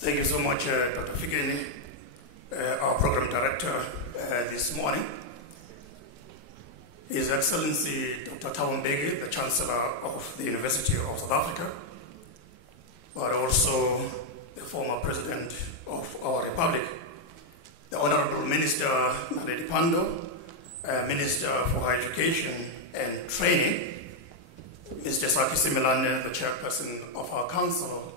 Thank you so much, Dr. Figeni, our program director this morning. His Excellency Dr. Thabo Mbeki, the Chancellor of the University of South Africa, but also the former President of our Republic, the Honorable Minister Naledi Pandor, Minister for Higher Education and Training, Mr. Saki Similane, the Chairperson of our Council,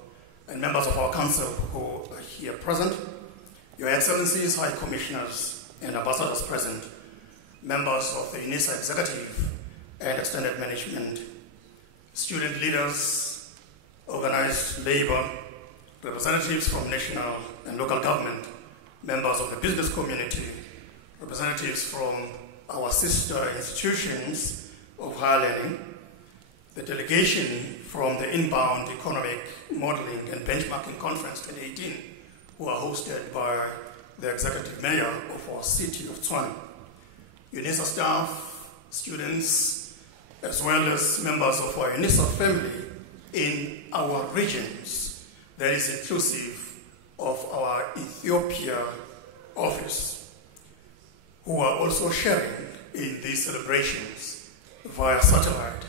and members of our Council who are here present, Your Excellencies, High Commissioners and Ambassadors present, members of the Unisa Executive and Extended Management, student leaders, organized labor, representatives from national and local government, members of the business community, representatives from our sister institutions of higher learning, the delegation from the Inbound Economic Modeling and Benchmarking Conference 2018, who are hosted by the Executive Mayor of our city of Tshwane, Unisa staff, students, as well as members of our Unisa family in our regions, that is inclusive of our Ethiopia office, who are also sharing in these celebrations via satellite.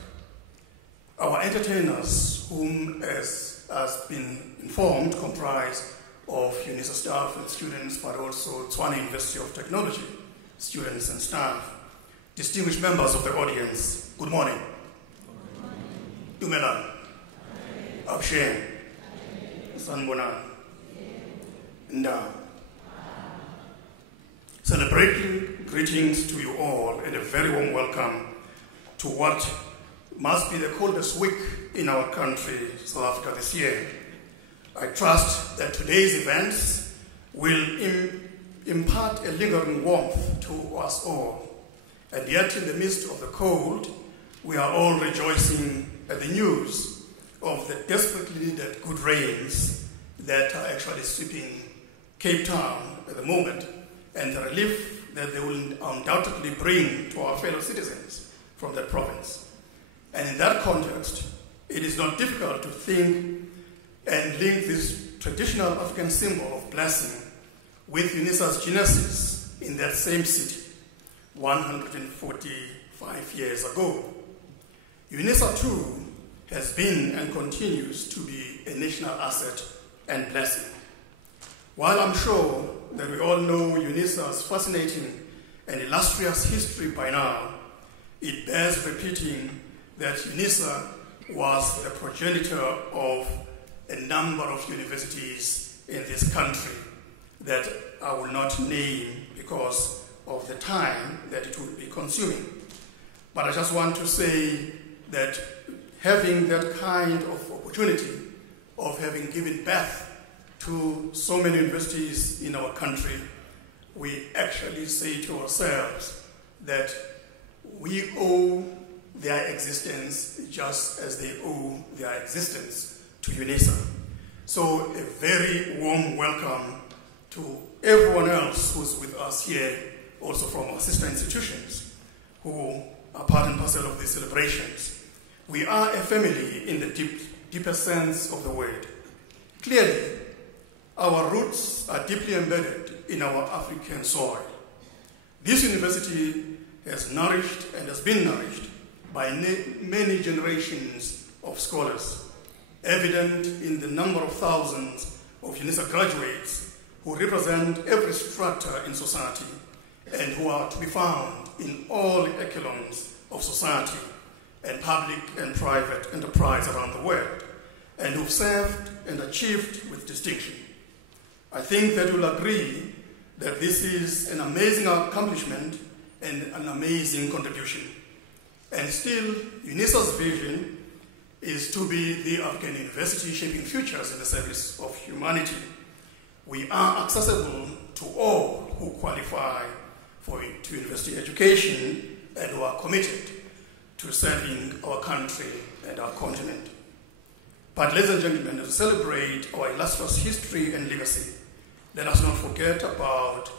Our entertainers, whom, as has been informed, comprise of Unisa staff and students, but also Tshwane University of Technology students and staff, distinguished members of the audience, good morning. Dumelan, Abshen, Sanbonan, Nda. Celebrating greetings to you all and a very warm welcome to what must be the coldest week in our country, South Africa, this year. I trust that today's events will impart a lingering warmth to us all. And yet, in the midst of the cold, we are all rejoicing at the news of the desperately needed good rains that are actually sweeping Cape Town at the moment, and the relief that they will undoubtedly bring to our fellow citizens from that province. And in that context, it is not difficult to think and link this traditional African symbol of blessing with Unisa's genesis in that same city 145 years ago. Unisa too has been and continues to be a national asset and blessing. While I'm sure that we all know Unisa's fascinating and illustrious history by now, it bears repeating that Unisa was the progenitor of a number of universities in this country that I will not name because of the time that it would be consuming. But I just want to say that having that kind of opportunity of having given birth to so many universities in our country, we actually say to ourselves that we owe their existence just as they owe their existence to Unisa. So a very warm welcome to everyone else who's with us here, also from our sister institutions, who are part and parcel of these celebrations. We are a family in the deepest sense of the word. Clearly, our roots are deeply embedded in our African soil. This university has nourished and has been nourished by many generations of scholars, evident in the number of thousands of Unisa graduates who represent every strata in society and who are to be found in all echelons of society and public and private enterprise around the world, and who've served and achieved with distinction. I think that you'll agree that this is an amazing accomplishment and an amazing contribution. And still, Unisa's vision is to be the African university shaping futures in the service of humanity. We are accessible to all who qualify to university education and who are committed to serving our country and our continent. But ladies and gentlemen, as we celebrate our illustrious history and legacy, let us not forget about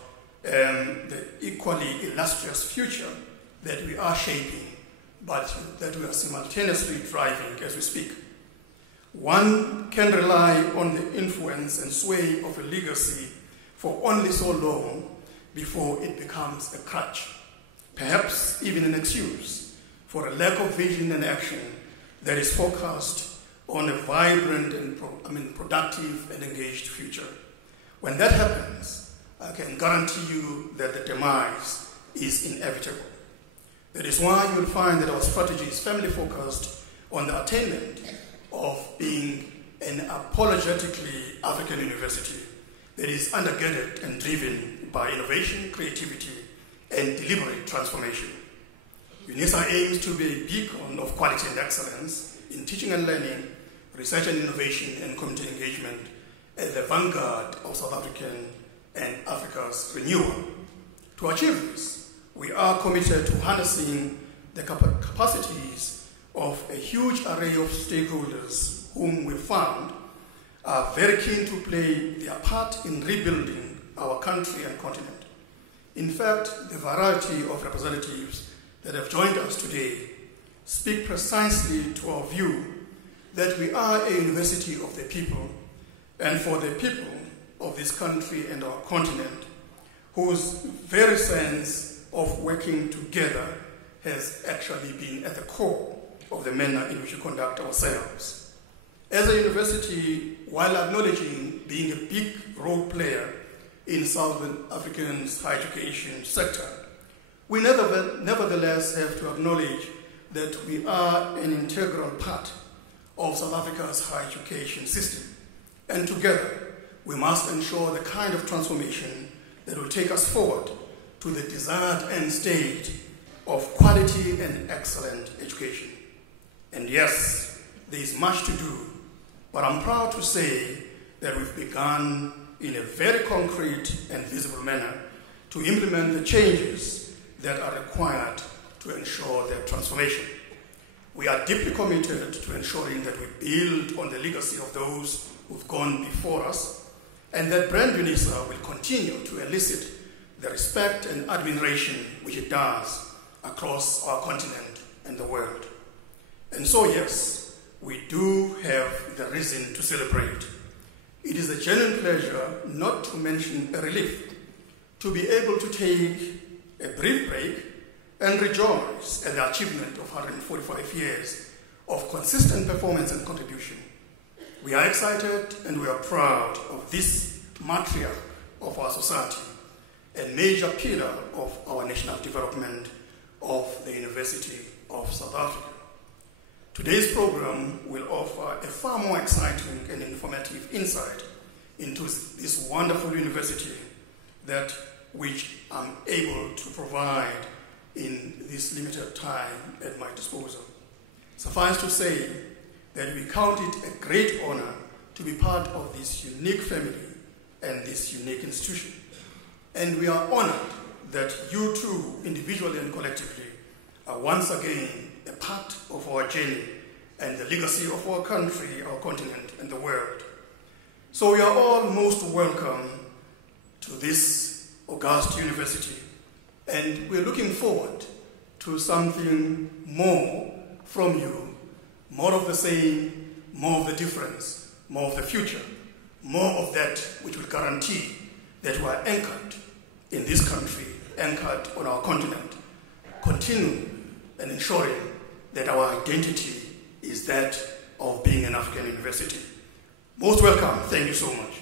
the equally illustrious future that we are shaping, but that we are simultaneously driving as we speak. one can rely on the influence and sway of a legacy for only so long before it becomes a crutch, perhaps even an excuse for a lack of vision and action that is focused on a vibrant and productive and engaged future. When that happens, I can guarantee you that the demise is inevitable. That is why you'll find that our strategy is firmly focused on the attainment of being an apologetically African university that is undergirded and driven by innovation, creativity, and deliberate transformation. Unisa aims to be a beacon of quality and excellence in teaching and learning, research and innovation, and community engagement at the vanguard of South African and Africa's renewal. To achieve this, we are committed to harnessing the capacities of a huge array of stakeholders whom we found are very keen to play their part in rebuilding our country and continent. In fact, the variety of representatives that have joined us today speak precisely to our view that we are a university of the people and for the people of this country and our continent, whose very sense of working together has actually been at the core of the manner in which we conduct ourselves. As a university, while acknowledging being a big role player in Southern Africa's higher education sector, we nevertheless have to acknowledge that we are an integral part of South Africa's higher education system. And together, we must ensure the kind of transformation that will take us forward to the desired end state of quality and excellent education. And yes, there is much to do, but I'm proud to say that we've begun in a very concrete and visible manner to implement the changes that are required to ensure their transformation. We are deeply committed to ensuring that we build on the legacy of those who've gone before us, and that brand Unisa will continue to elicit the respect and admiration which it does across our continent and the world. And so, yes, we do have the reason to celebrate. It is a genuine pleasure, not to mention a relief, to be able to take a brief break and rejoice at the achievement of 145 years of consistent performance and contribution. We are excited and we are proud of this matriarch of our society and major pillar of our national development of the University of South Africa. Today's program will offer a far more exciting and informative insight into this wonderful university that which I'm able to provide in this limited time at my disposal. Suffice to say that we count it a great honor to be part of this unique family and this unique institution. And we are honored that you too, individually and collectively, are once again a part of our journey and the legacy of our country, our continent, and the world. So we are all most welcome to this august university, and we're looking forward to something more from you, more of the same, more of the difference, more of the future, more of that which will guarantee that we are anchored in this country, anchored on our continent, continue and ensuring that our identity is that of being an African university. Most welcome. Thank you so much.